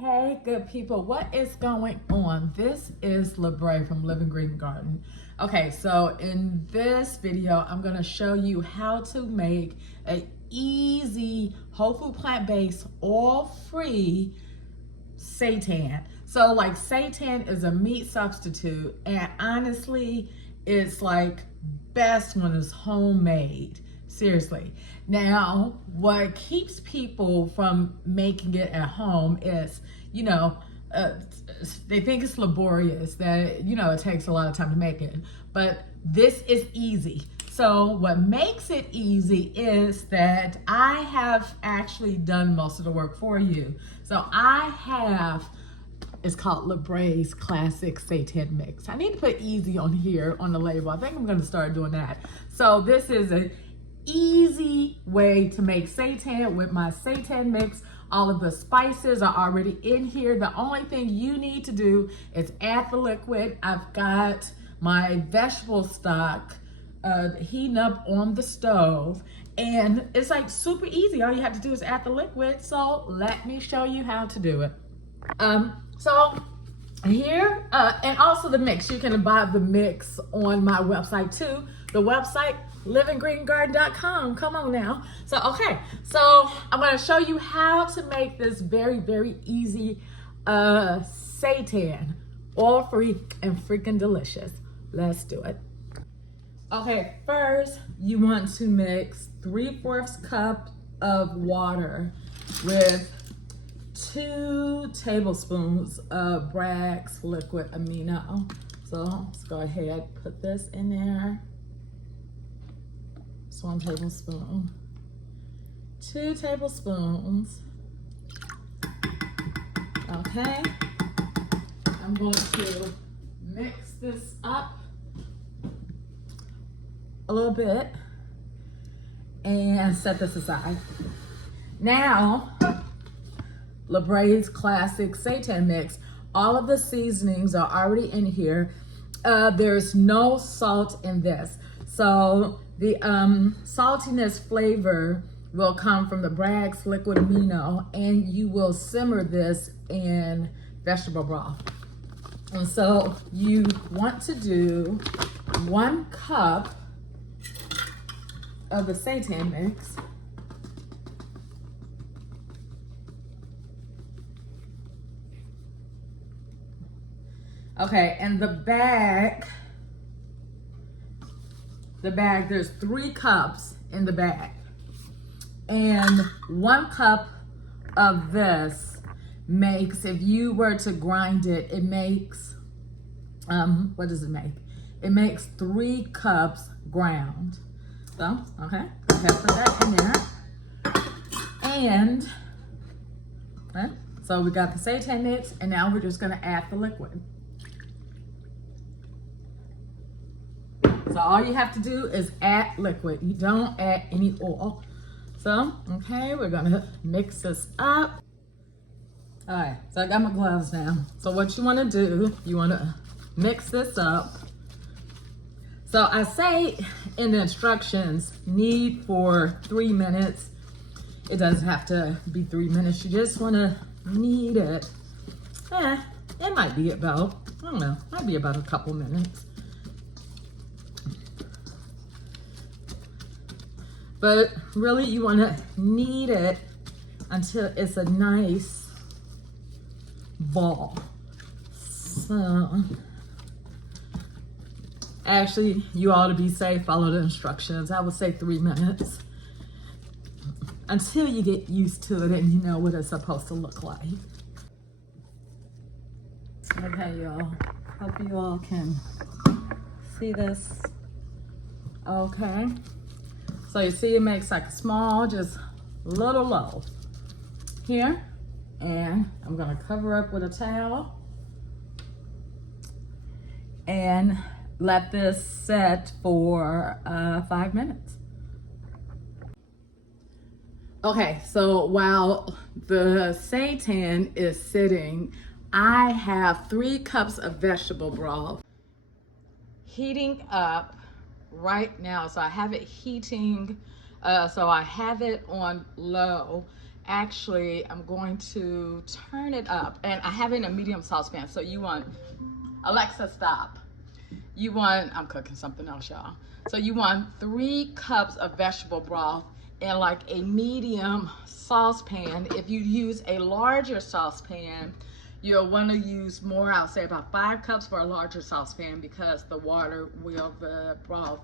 Hey, good people, what is going on? This is Libre from Living Green Garden. Okay, so in this video, I'm gonna show you how to make an easy, whole food, plant-based, oil-free seitan. So like seitan is a meat substitute, and honestly, it's like best when it's homemade. Seriously. Now, what keeps people from making it at home is, they think it's laborious, that, it takes a lot of time to make it. But this is easy. So what makes it easy is that I have actually done most of the work for you. So it's called Libre's Classic Seitan Mix. I need to put easy on here on the label. I think I'm gonna start doing that. So this is an easy way to make seitan with my seitan mix. All of the spices are already in here. The only thing you need to do is add the liquid. I've got my vegetable stock heating up on the stove, and it's like super easy. All you have to do is add the liquid. So let me show you how to do it. So here, and also the mix, you can buy the mix on my website too. The website, livinggreengarden.com. Come on now. So, okay. So I'm going to show you how to make this very, very easy seitan, oil-free and freaking delicious. Let's do it. Okay, first you want to mix 3/4 cup of water with 2 tablespoons of Bragg's liquid amino. So let's go ahead, put this in there. 1 tablespoon, 2 tablespoons. Okay, I'm going to mix this up a little bit and set this aside. Now, Libre's Classic Seitan Mix, all of the seasonings are already in here. There's no salt in this. So the saltiness flavor will come from the Bragg's liquid amino, and you will simmer this in vegetable broth. And so you want to do 1 cup of the seitan mix. Okay, and the bag, there's 3 cups in the bag. And 1 cup of this makes, if you were to grind it, it makes, what does it make? It makes 3 cups ground. So, okay, go ahead, put that in there. And, okay, so we got the seitan mix, and now we're just gonna add the liquid. So all you have to do is add liquid. You don't add any oil. So, okay, we're gonna mix this up. All right, so I got my gloves now. So what you wanna do, you wanna mix this up. So I say in the instructions, knead for 3 minutes. It doesn't have to be 3 minutes. You just wanna knead it. It might be about, I don't know, might be about a couple minutes. But really, you want to knead it until it's a nice ball. So, actually, you ought to be safe, follow the instructions. I would say 3 minutes. Until you get used to it and you know what it's supposed to look like. Okay, y'all. Hope you all can see this. Okay. So you see it makes like a small, just little loaf here. And I'm gonna cover up with a towel and let this set for 5 minutes. Okay, so while the seitan is sitting, I have 3 cups of vegetable broth heating up right now. So I have it heating, so I have it on low, actually am going to turn it up, and I have it in a medium saucepan. So you want, Alexa, stop. You want, I'm cooking something else, y'all. So you want 3 cups of vegetable broth in like a medium saucepan. If you use a larger saucepan, you'll want to use more. I'll say about 5 cups for a larger saucepan, because the broth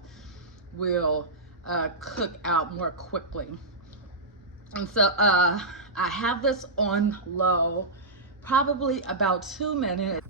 will cook out more quickly. And so I have this on low, probably about 2 minutes.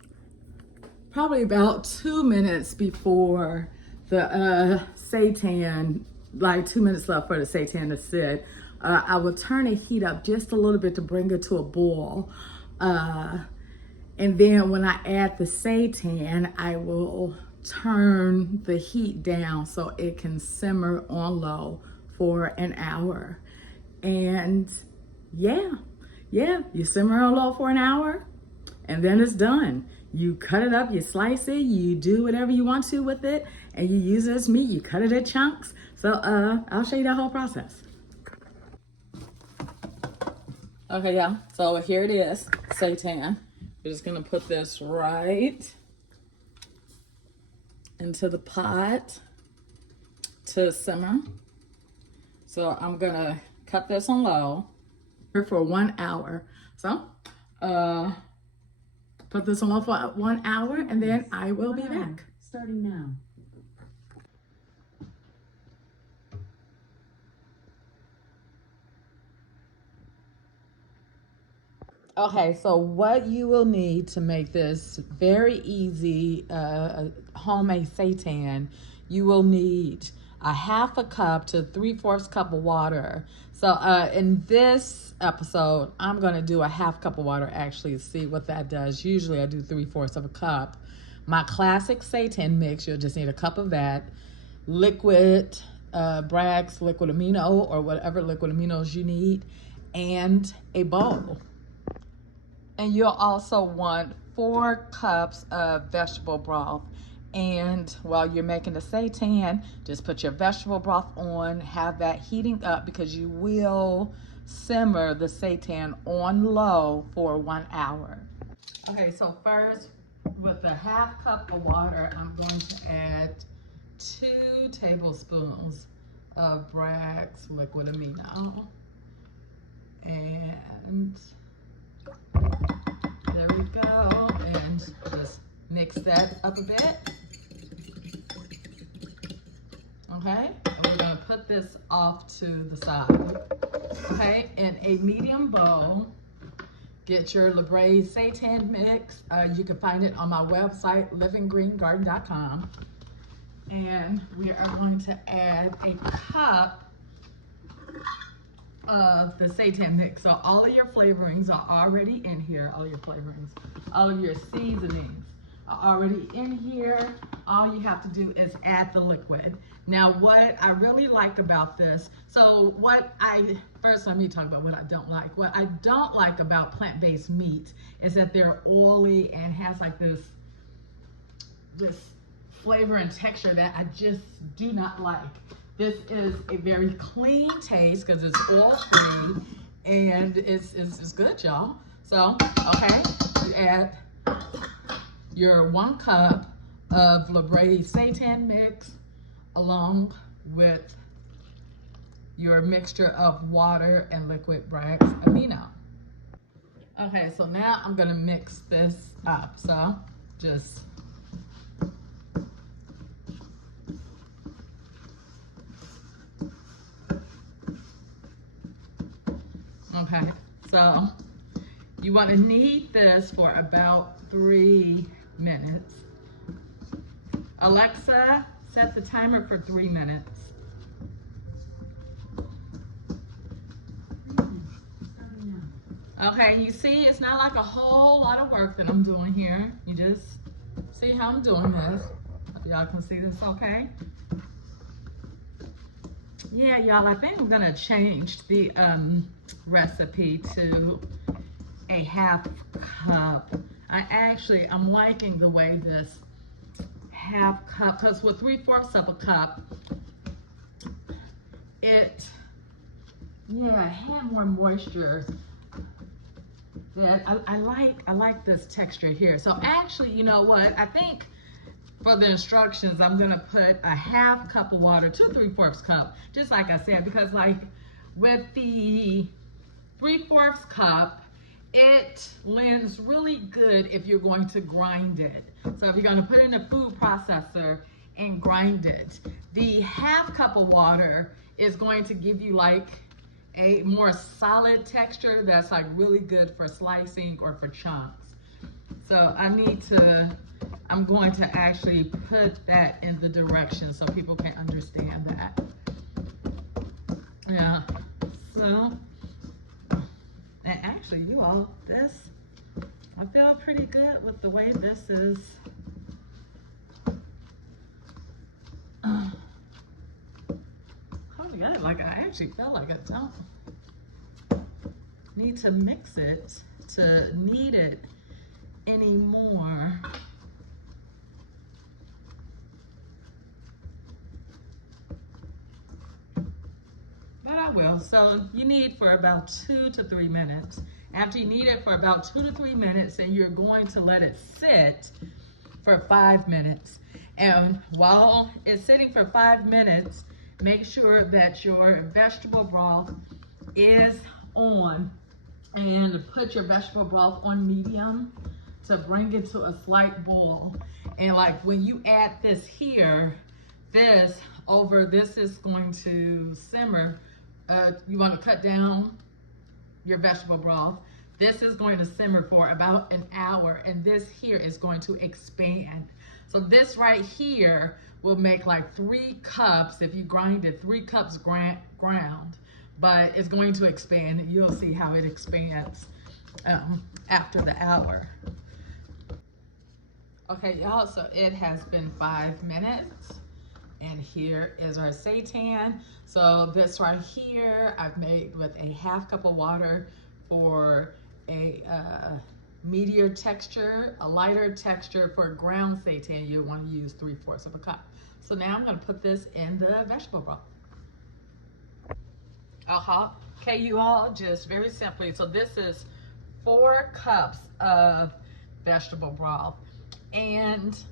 Probably about 2 minutes before the seitan, like 2 minutes left for the seitan to sit. I will turn the heat up just a little bit to bring it to a boil. And then when I add the seitan, I will turn the heat down so it can simmer on low for an hour. And yeah, you simmer on low for an hour, and then it's done. You cut it up, you slice it, you do whatever you want to with it, and you use it as meat. You cut it in chunks. So I'll show you that whole process. Okay, yeah, so here it is, seitan. We're just gonna put this right into the pot to simmer. So I'm gonna cut this on low for 1 hour. So put this on low for 1 hour, and then I will be back. Starting now. Okay, so what you will need to make this very easy homemade seitan, you will need a 1/2 cup to 3/4 cup of water. So in this episode, I'm gonna do a 1/2 cup of water actually to see what that does. Usually I do 3/4 of a cup. My classic seitan mix, you'll just need a cup of that. Liquid, Bragg's liquid amino, or whatever liquid aminos you need, and a bowl. And you'll also want 4 cups of vegetable broth. And while you're making the seitan, just put your vegetable broth on, have that heating up, because you will simmer the seitan on low for 1 hour. Okay, so first, with a 1/2 cup of water, I'm going to add 2 tablespoons of Bragg's liquid amino. And there we go, and just mix that up a bit. Okay, and we're gonna put this off to the side. Okay, in a medium bowl, get your Libre seitan mix. You can find it on my website, livinggreengarden.com. And we are going to add a cup of the seitan mix. So all of your flavorings are already in here. All of your seasonings are already in here. All you have to do is add the liquid. Now, what I really like about this, first let me talk about what I don't like. What I don't like about plant-based meats is that they're oily and has like this flavor and texture that I just do not like. This is a very clean taste because it's oil-free, and it's good, y'all. So, okay, you add your 1 cup of Libre seitan mix along with your mixture of water and liquid Bragg's amino. Okay, so now I'm gonna mix this up. So just okay, so you want to knead this for about 3 minutes. Alexa, set the timer for 3 minutes. Okay, you see, it's not like a whole lot of work that I'm doing here. You just see how I'm doing this. Hope y'all can see this okay. Yeah, y'all, I think I'm gonna change the recipe to a 1/2 cup. I'm liking the way this 1/2 cup, because with 3/4 of a cup, it Yeah, it had more moisture. Yeah, I like this texture here. So actually, you know what? I think for the instructions, I'm gonna put a half cup of water to 3/4 cup, just like I said, because like with the 3/4 cup, it lends really good if you're going to grind it. So if you're going to put it in a food processor and grind it, the half cup of water is going to give you like a more solid texture that's like really good for slicing or for chunks. So I'm going to actually put that in the directions so people can understand that. Yeah, so. And actually, you all, I feel pretty good with the way this is. Hold together. Like, I actually feel like I don't need to mix it to knead it anymore. But I will. So you knead for about 2 to 3 minutes. After you knead it for about 2 to 3 minutes, and you're going to let it sit for 5 minutes. And while it's sitting for 5 minutes, make sure that your vegetable broth is on, and put your vegetable broth on medium to bring it to a slight boil. And like when you add this here, this is going to simmer. You want to cut down your vegetable broth. This is going to simmer for about an hour, and this here is going to expand. So this right here will make like 3 cups, if you grind it, 3 cups ground, but it's going to expand. You'll see how it expands after the hour. Okay, y'all, so it has been 5 minutes. And here is our seitan. So this right here, I've made with a half cup of water for a meatier texture, a lighter texture. For ground seitan, you want to use 3/4 of a cup. So now I'm going to put this in the vegetable broth. Okay, you all, just very simply. So this is 4 cups of vegetable broth. And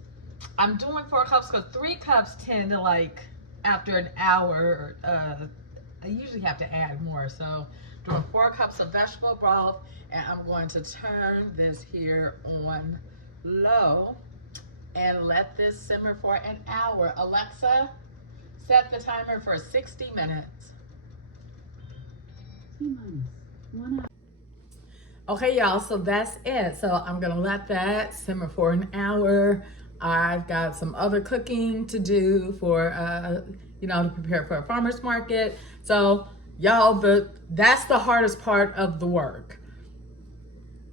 I'm doing 4 cups because 3 cups tend to, like, after an hour, I usually have to add more. So doing 4 cups of vegetable broth, and I'm going to turn this here on low and let this simmer for an hour. Alexa, set the timer for 60 minutes. T-minus 1 hour. Okay, y'all, so that's it. So I'm gonna let that simmer for an hour. I've got some other cooking to do for, to prepare for a farmer's market. So y'all, that's the hardest part of the work.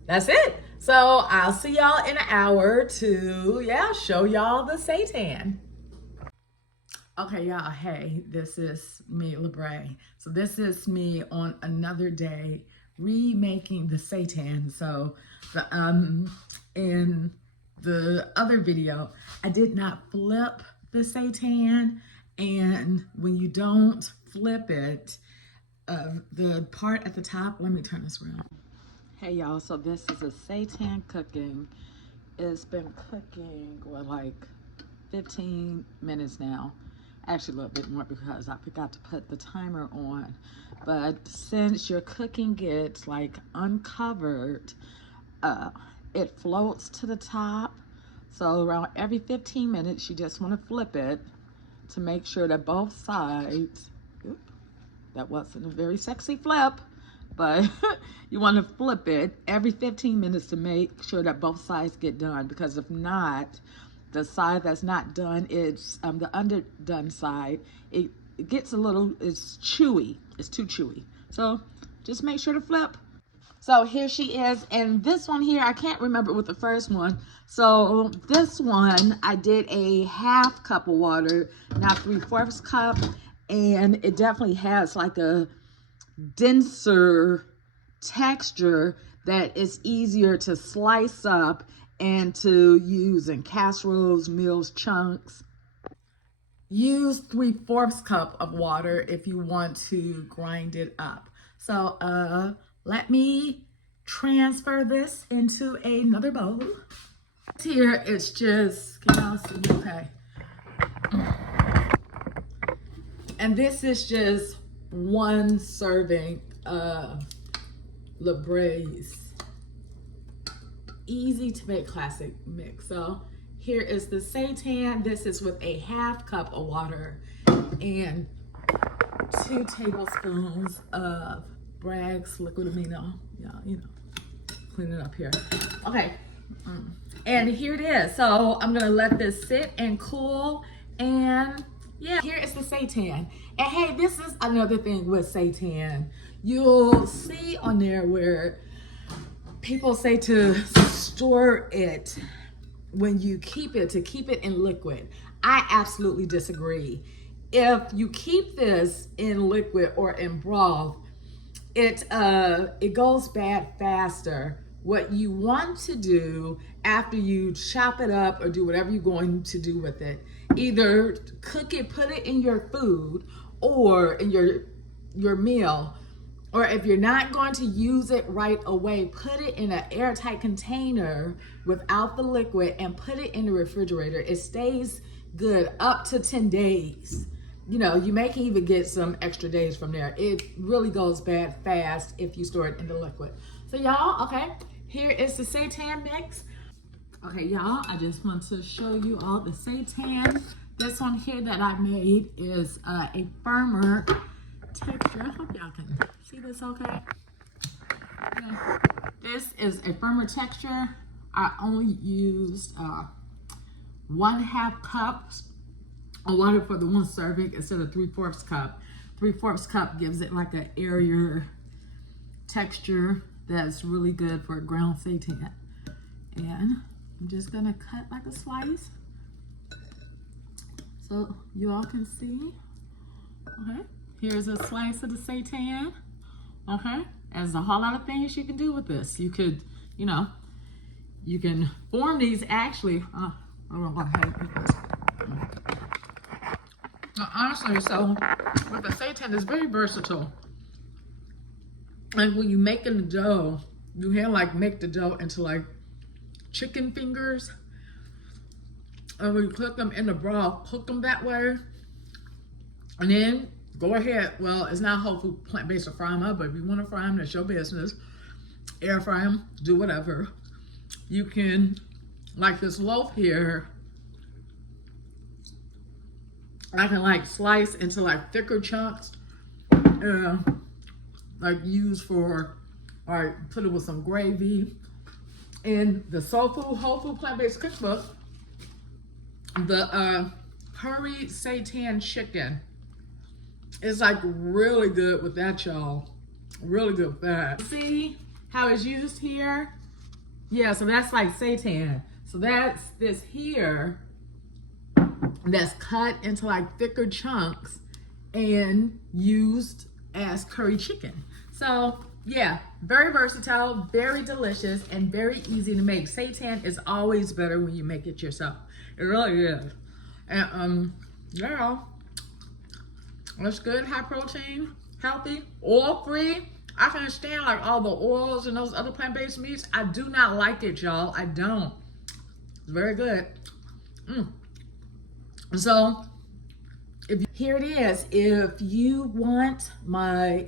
That's it. So I'll see y'all in an hour to, show y'all the seitan. Okay, y'all, hey, this is me, Libre. So this is me on another day remaking the seitan. So in the other video, I did not flip the seitan, and when you don't flip it, the part at the top, let me turn this around. Hey y'all, so this is a seitan cooking. It's been cooking for like 15 minutes now. Actually a little bit more because I forgot to put the timer on. But since your cooking gets like uncovered, it floats to the top. So around every 15 minutes, you just want to flip it to make sure that both sides, that wasn't a very sexy flip, but you want to flip it every 15 minutes to make sure that both sides get done, because if not, the side that's not done, it's the underdone side, it gets a little, it's chewy, it's too chewy. So just make sure to flip. So here she is, and this one here, I can't remember with the first one. So this one, I did a half cup of water, not 3/4 cup, and it definitely has like a denser texture that is easier to slice up and to use in casseroles, meals, chunks. Use 3/4 cup of water if you want to grind it up. So let me transfer this into another bowl. Here it's just, can y'all see? Okay. And this is just one serving of Libre's easy to make classic mix. So here is the seitan. This is with a 1/2 cup of water and 2 tablespoons of Bragg's liquid amino. Yeah, you know, clean it up here. Okay, and here it is. So I'm gonna let this sit and cool, and yeah, here is the seitan. And hey, this is another thing with seitan. You'll see on there where people say to store it when you keep it, to keep it in liquid. I absolutely disagree. If you keep this in liquid or in broth, it goes bad faster. What you want to do after you chop it up or do whatever you're going to do with it, either cook it, put it in your food or in your meal, or if you're not going to use it right away, put it in an airtight container without the liquid and put it in the refrigerator. It stays good up to 10 days. You know, you may even get some extra days from there. It really goes bad fast if you store it in the liquid. So y'all, okay, here is the seitan mix. Okay, y'all, I just want to show you all the seitan. This one here that I made is a firmer texture. I hope y'all can see this okay. Yeah. This is a firmer texture. I only used 1/2 cup of water for the one serving instead of 3/4 cup. 3/4 cup gives it like an airier texture that's really good for ground seitan. And I'm just gonna cut like a slice so you all can see. Okay, here's a slice of the seitan. Okay, there's a whole lot of things you can do with this. You could, you know, you can form these actually. I'm gonna go ahead and eat this. Honestly, so with the seitan, it's very versatile. Like when you making the dough, you can like make the dough into like chicken fingers. And when you cook them in the broth, cook them that way. And then go ahead. Well, it's not whole food plant-based to fry them up, but if you want to fry them, that's your business. Air fry them, do whatever. You can, like this loaf here, I can like slice into like thicker chunks, like use for, or put it with some gravy. In the soul food, whole food plant-based cookbook, the curried seitan chicken is like really good with that, y'all. Really good with that. See how it's used here? Yeah, so that's like seitan. So that's this here that's cut into like thicker chunks and used as curry chicken. So yeah, very versatile, very delicious, and very easy to make. Seitan is always better when you make it yourself. It really is. And yeah, it's good, high protein, healthy, oil free. I can understand like all the oils and those other plant-based meats. I do not like it, y'all. I don't. It's very good. So here it is. If you want my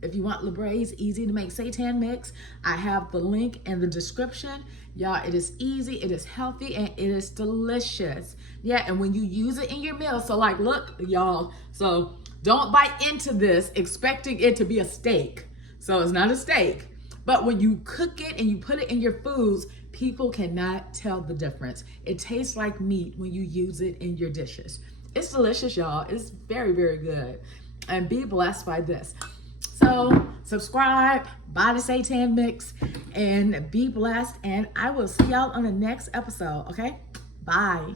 if you want Libre's easy to make seitan mix, I have the link in the description. Y'all, it is easy, it is healthy, and it is delicious. Yeah, and when you use it in your meal, so like, look, y'all, so don't bite into this expecting it to be a steak. So it's not a steak, but when you cook it and you put it in your foods, people cannot tell the difference. It tastes like meat when you use it in your dishes. It's delicious, y'all. It's very, very good. And be blessed by this. So subscribe, buy the seitan mix, and be blessed. And I will see y'all on the next episode, okay? Bye.